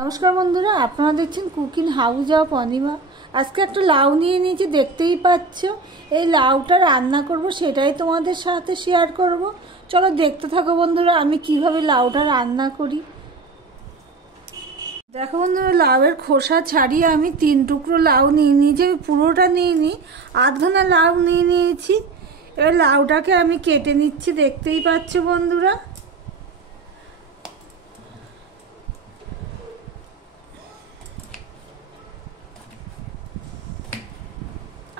নমস্কার বন্ধুরা, আপনারা দেখছেন কুকিং হাউস অফ অনিমা। আজকে একটা লাউ নিয়ে নিয়েছি, দেখতেই পাচ্ছ। এই লাউটা রান্না করব, সেটাই তোমাদের সাথে শেয়ার করব। চলো দেখতে থাকো বন্ধুরা, আমি কিভাবে লাউটা রান্না করি। দেখো বন্ধুরা, লাউয়ের খোসা ছাড়িয়ে আমি 3 টুকরো লাউ নিয়ে নিয়েছি। আমি পুরোটা নিয়ে নিই, আধখানা লাউ নিয়ে নিয়েছি। এবার লাউটাকে আমি কেটে নিচ্ছি, দেখতেই পাচ্ছ বন্ধুরা।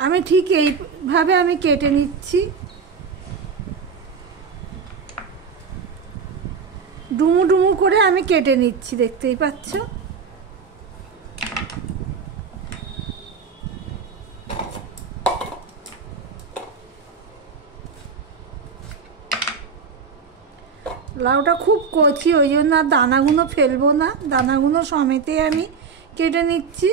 আমি ঠিক এইভাবে আমি কেটে নিচ্ছি, ডুমু ডুমু করে আমি কেটে নিচ্ছি, দেখতেই পাচ্ছ। লাউটা খুব কচি, ওই জন্য আর দানাগুলো ফেলবো না, দানাগুলো সমেতে আমি কেটে নিচ্ছি।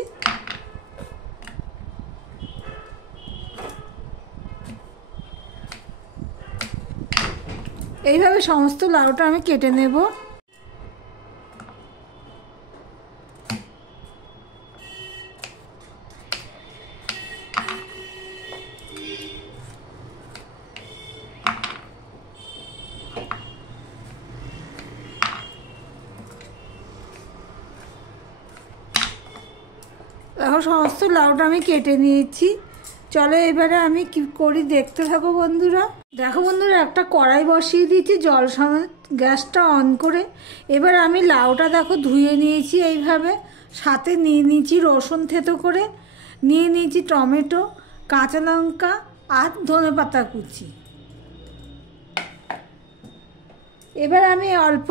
এইভাবে সমস্ত লাউটা আমি কেটে নেব। এখন সমস্ত লাউটা আমি কেটে নিয়েছি। চলো এবারে আমি কি করি দেখতে থাকো বন্ধুরা। দেখো বন্ধুরা, একটা কড়াই বসিয়ে দিয়েছি জল সমেত, গ্যাসটা অন করে। এবার আমি লাউটা দেখো ধুয়ে নিয়েছি এইভাবে, সাথে নিয়ে নিয়েছি রসুন থেতো করে, নিয়ে নিয়েছি টমেটো, কাঁচা লঙ্কা আর ধনেপাতা কুচি। এবার আমি অল্প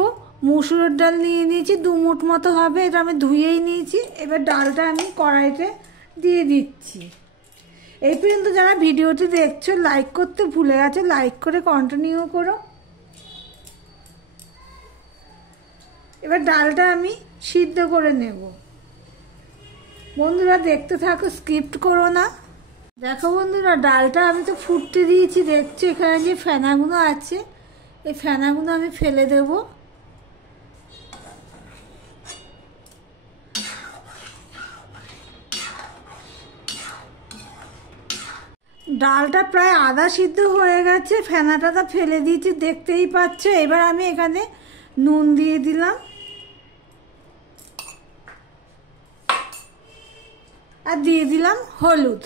মুসুরের ডাল নিয়ে নিয়েছি, 2 মুঠ মতো হবে। এটা আমি ধুয়েই নিয়েছি। এবার ডালটা আমি কড়াইতে দিয়ে দিচ্ছি। এই পর্যন্ত যারা ভিডিওটি দেখছো, লাইক করতে ভুলে গেছো, লাইক করে কন্টিনিউ করো। এবার ডালটা আমি সিদ্ধ করে নেব। বন্ধুরা দেখতে থাকো, স্কিপ করো না। দেখো বন্ধুরা, ডালটা আমি তো ফুটতে দিয়েছি, দেখছো এখানে যে ফেনাগুলো আছে, এই ফেনাগুলো আমি ফেলে দেব। ডালটা প্রায় আধা সিদ্ধ হয়ে গেছে, ফেনাটা ফেলে দিয়েছি, দেখতেই পাচ্ছ। এবার আমি এখানে নুন দিয়ে দিলাম আর দিয়ে দিলাম হলুদ।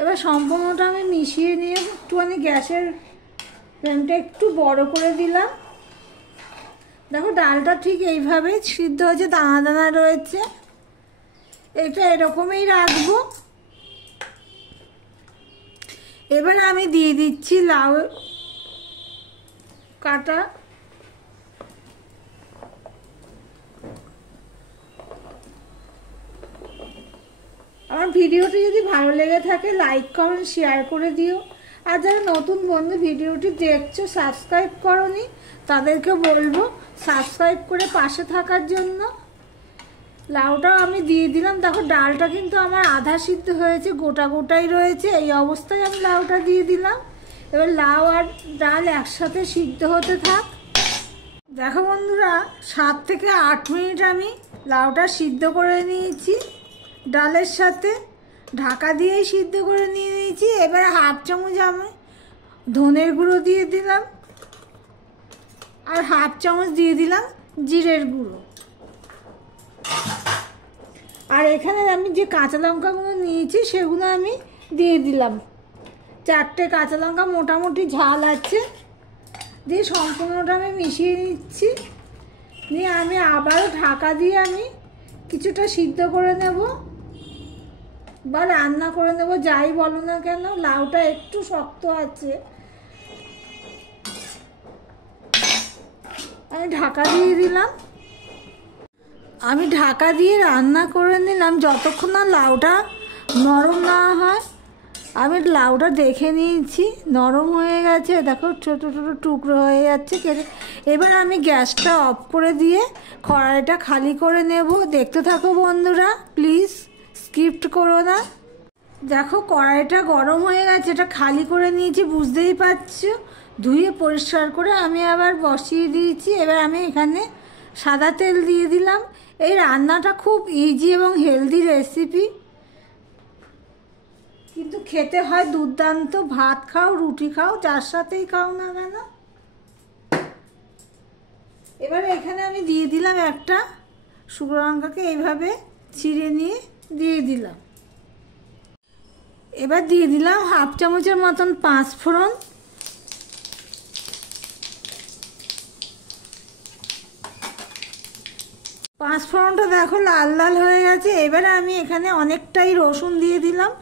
এবার সম্পূর্ণটা আমি মিশিয়ে নিয়ে একটুখানি গ্যাসের ফ্লেমটা একটু বড় করে দিলাম। দেখো ডালটা ঠিক এইভাবে সিদ্ধ হয়েছে, দানা দানা রয়েছে। এটা এরকমই রাখবো। এবার আমি দিয়ে দিচ্ছি লাউ কাটা। আমার ভিডিওটি যদি ভালো লেগে থাকে, লাইক কমেন্ট শেয়ার করে দিও। আর যারা নতুন বন্ধু ভিডিওটি দেখছো, সাবস্ক্রাইব করোনি, তাদেরকে বলবো সাবস্ক্রাইব করে পাশে থাকার জন্য। লাউটা আমি দিয়ে দিলাম। দেখো ডালটা কিন্তু আমার আধা সিদ্ধ হয়েছে, গোটা গোটাই রয়েছে। এই অবস্থায় আমি লাউটা দিয়ে দিলাম। এবার লাউ আর ডাল একসাথে সিদ্ধ হতে থাক। দেখো বন্ধুরা, 7 থেকে 8 মিনিট আমি লাউটা সিদ্ধ করে নিয়েছি ডালের সাথে, ঢাকা দিয়েই সিদ্ধ করে নিয়ে নিয়েছি। এবার 1/2 চামচ আমি ধনের গুঁড়ো দিয়ে দিলাম আর 1/2 চামচ দিয়ে দিলাম জিরের গুঁড়ো। আর এখানে আমি যে কাঁচা লঙ্কাগুলো নিয়েছি সেগুলো আমি দিয়ে দিলাম। 4টে কাঁচা লঙ্কা, মোটামুটি ঝাল আছে, দিয়ে সম্পূর্ণটা আমি মিশিয়ে নিচ্ছি। নিয়ে আমি আবারও ঢাকা দিয়ে আমি কিছুটা সিদ্ধ করে নেব বা রান্না করে নেব, যাই বলো না কেন। লাউটা একটু শক্ত আছে। আমি ঢাকা দিয়ে দিলাম। আমি ঢাকা দিয়ে রান্না করে নিলাম যতক্ষণ না লাউটা নরম না হয়। আমি লাউটা দেখে নিয়েছি, নরম হয়ে গেছে। দেখো ছোটো ছোটো টুকরো হয়ে যাচ্ছে কেটে। এবার আমি গ্যাসটা অফ করে দিয়ে কড়াইটা খালি করে নেব। দেখতে থাকো বন্ধুরা, প্লিজ স্কিপ করো না। দেখো কড়াইটা গরম হয়ে গেছে, এটা খালি করে নিয়েছি, বুঝতেই পারছো। ধুয়ে পরিষ্কার করে আমি আবার বসিয়ে দিয়েছি। এবার আমি এখানে সাদা তেল দিয়ে দিলাম। এই রান্নাটা খুব ইজি এবং হেলদি রেসিপি, কিন্তু খেতে হয় দুর্দান্ত। ভাত খাও, রুটি খাও, যার সাথেই খাও না কেন। এবার এখানে আমি দিয়ে দিলাম একটা শুকনো লঙ্কাকে এইভাবে চিড়ে নিয়ে দিয়ে দিলাম। এবার দিয়ে দিলাম হাফ চামচের মতন পাঁচফোড়ন। পাঁচফোড়নটা দেখো লাল লাল হয়ে গেছে। এবারে আমি এখানে অনেকটাই রসুন দিয়ে দিলাম।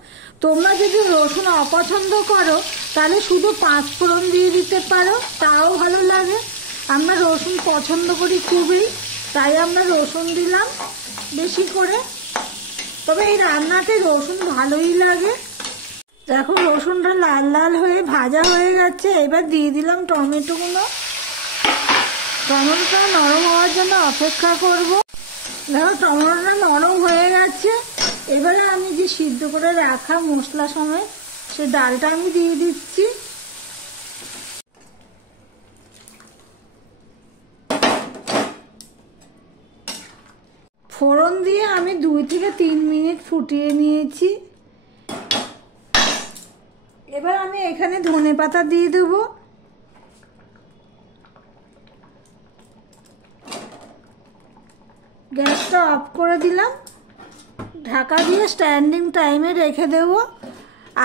তোমরা যদি রসুন অপছন্দ করো তাহলে শুধু পাঁচফোড়ন দিয়ে দিতে পারো, তাও ভালো লাগে। আমরা রসুন পছন্দ করি খুবই, তাই আমরা রসুন দিলাম বেশি করে। তবে এই রান্নাতে রসুন ভালোই লাগে। দেখো রসুনটা লাল লাল হয়ে ভাজা হয়ে গেছে। এবার দিয়ে দিলাম টমেটোগুলো। টমেটোটা নরম হওয়ার জন্য অপেক্ষা করব। দেখো টমেটোটা নরম হয়ে গেছে। এবারে আমি যে সিদ্ধ করে রাখা মশলা সমেত সে ডালটা আমি দিয়ে দিচ্ছি। ফোড়ন দিয়ে আমি 2 থেকে 3 মিনিট ফুটিয়ে নিয়েছি। এবার আমি এখানে ধনেপাতা দিয়ে দেবো। গ্যাসটা অফ করে দিলাম, ঢাকা দিয়ে স্ট্যান্ডিং টাইমে রেখে দেব।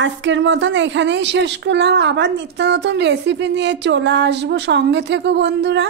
আজকের মতন এখানেই শেষ করলাম। আবার নিত্য নতুন রেসিপি নিয়ে চলে আসবো, সঙ্গে থেকো বন্ধুরা।